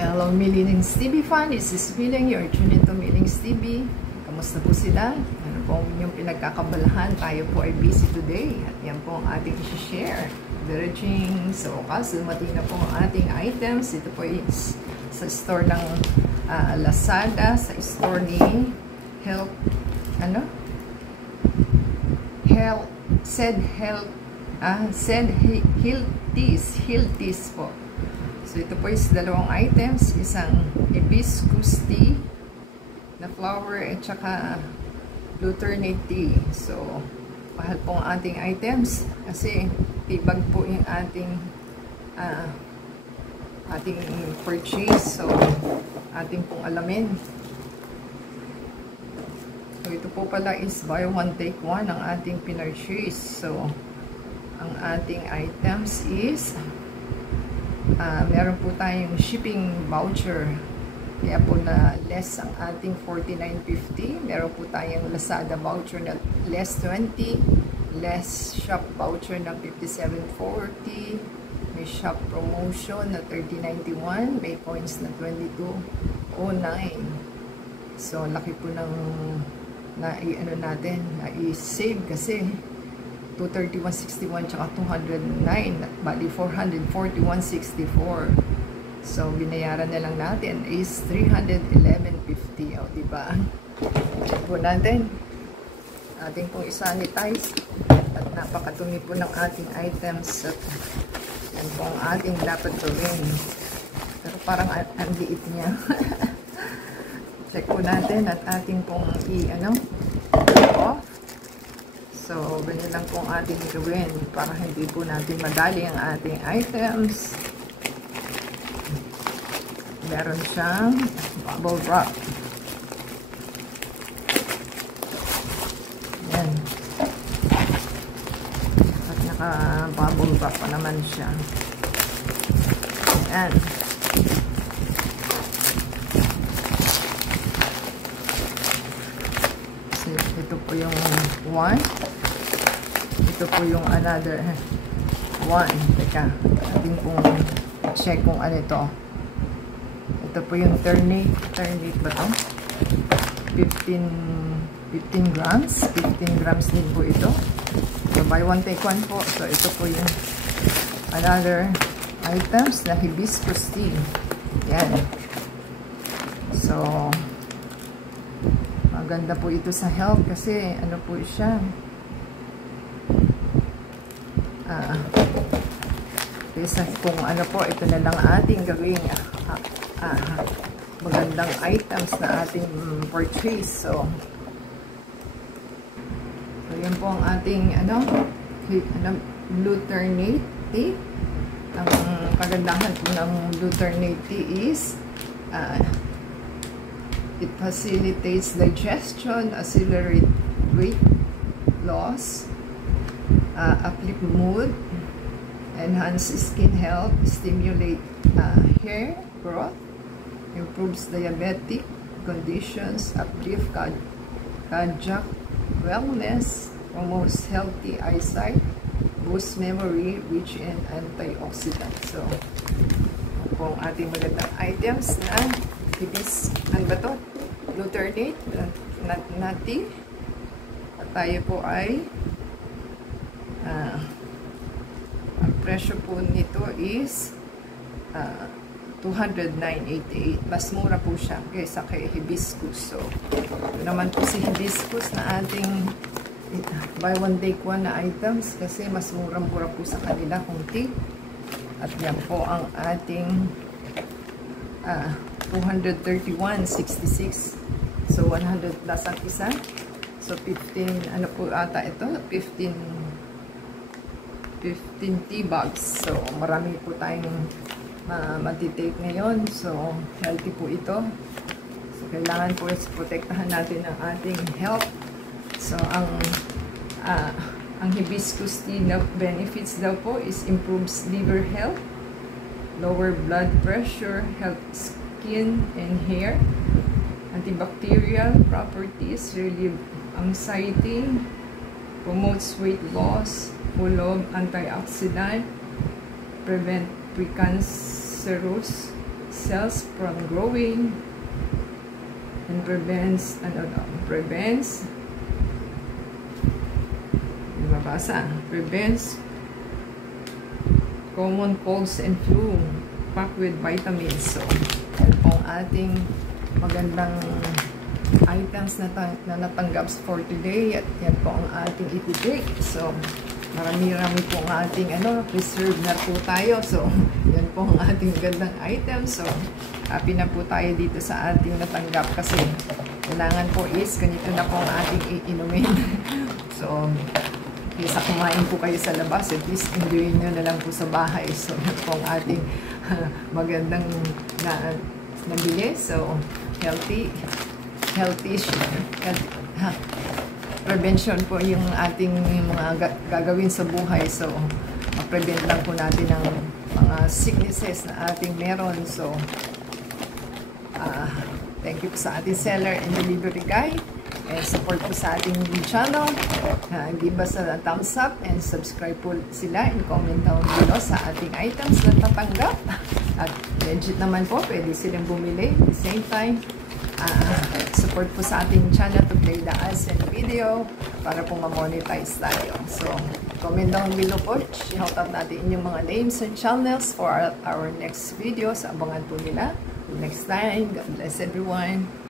Hello, Millings TV fan. This is Milling. You're tuned into Millings TV. Kamusta po sila? Ano po ang inyong pinagkakabalahan? Tayo po ay busy today. At yan po ang ating i-share. Diriging sa okas, dumating na po ang ating items. Ito po ay sa store ng Lazada, sa store ni Hiltis po. So, ito po is dalawang items. Isang hibiscus tea na flower at saka Luternate tea. So, mahal po ang ating items kasi tibag po yung ating purchase. So, ating pong alamin. So, ito po pala is buy one take one ang ating pinurchase. So, ang ating items is meron po tayong shipping voucher. Kaya po na less ang ating 49.50. Meron po tayong Lazada voucher na less 20. Less shop voucher na 57.40. May shop promotion na 30.91. May points na 22.09. So, laki po ng na-save kasi 231.61 tsaka 209, bali 441.64. So, binayaran na lang natin is 311.50. O, diba? Check po natin. Ating pong isanitize. At napakatumi po ng ating items. At yan po ang ating dapat gawin. Pero parang ang liit niya. Check po natin at ating pong off. So, ganyan lang po ang ating gawin para hindi po natin madali ang ating items. Meron siyang bubble wrap. Yan. At naka-bubble wrap pa naman siya. Yan. So, ito po yung one. Ito po yung another one. Teka, ating pong check kung ano ito. Ito po yung ternate. Ternate ba ito? 15 grams. 15 grams din po ito. So, buy one take one po. So, ito po yung another items na hibiscus tea. Yan. So, maganda po ito sa health kasi ano po siya. Kesa kung ano po, ito na lang ating gawing magandang items na ating purchase. So yan po ang ating Luternate tea. Ang kagandahan po ng Luternate tea is it facilitates digestion, accelerate weight loss, uplift mood, enhance skin health, stimulate hair growth, improves diabetic conditions, uplift cardiac wellness, promotes healthy eyesight, boosts memory, rich in antioxidants. So, po ang ating magandang items na ano ba ito? Luternate na tea. At tayo po ay ang presyo po nito is 209.88. Mas mura po siya kaysa kay hibiscus. So, ito naman po si hibiscus na ating buy one take one na items kasi mas murang-mura po sa kanila kung tea. At yan po ang ating 231.66. So, 100 plus ang isa. So, 15, ano po ata ito? 15 tea bags. So, marami po tayong matitake ngayon. So, healthy po ito. So, kailangan po protektahan natin ang ating health. So, ang hibiscus tea na benefits daw po is improves liver health, lower blood pressure, help skin and hair, antibacterial properties, relieve anxiety, promotes weight loss, full of antioxidant, prevent precancerous cells from growing, and prevents, prevents, prevents common colds and flu, packed with vitamins. So, yan po ang ating magandang items na natanggap for today, at yan po ang ating iti-take. So, marami-rami po ang ating reserve na po tayo. So, yan po ang ating gandang items. So, happy na po tayo dito sa ating natanggap kasi kailangan po is ganito na po ang ating iinumin. So, kaysa kumain po kayo sa labas, at least enjoy nyo na lang po sa bahay. So, yan po ang ating magandang nabili. So, healthy prevention po yung ating mga gagawin sa buhay. So, ma-prevent lang po natin ang mga sicknesses na ating meron. So, thank you po sa ating seller and delivery guy. And support po sa ating channel. Give us a thumbs up and subscribe po sila and comment down below sa ating items na tatanggap. At legit naman po, pwede silang bumili. At the same time, support po sa ating channel to play the ads and video para po ma-monetize tayo. So, comment down below po. Shout out natin yung mga names and channels for our next videos. Abangan po nila. Next time, God bless everyone.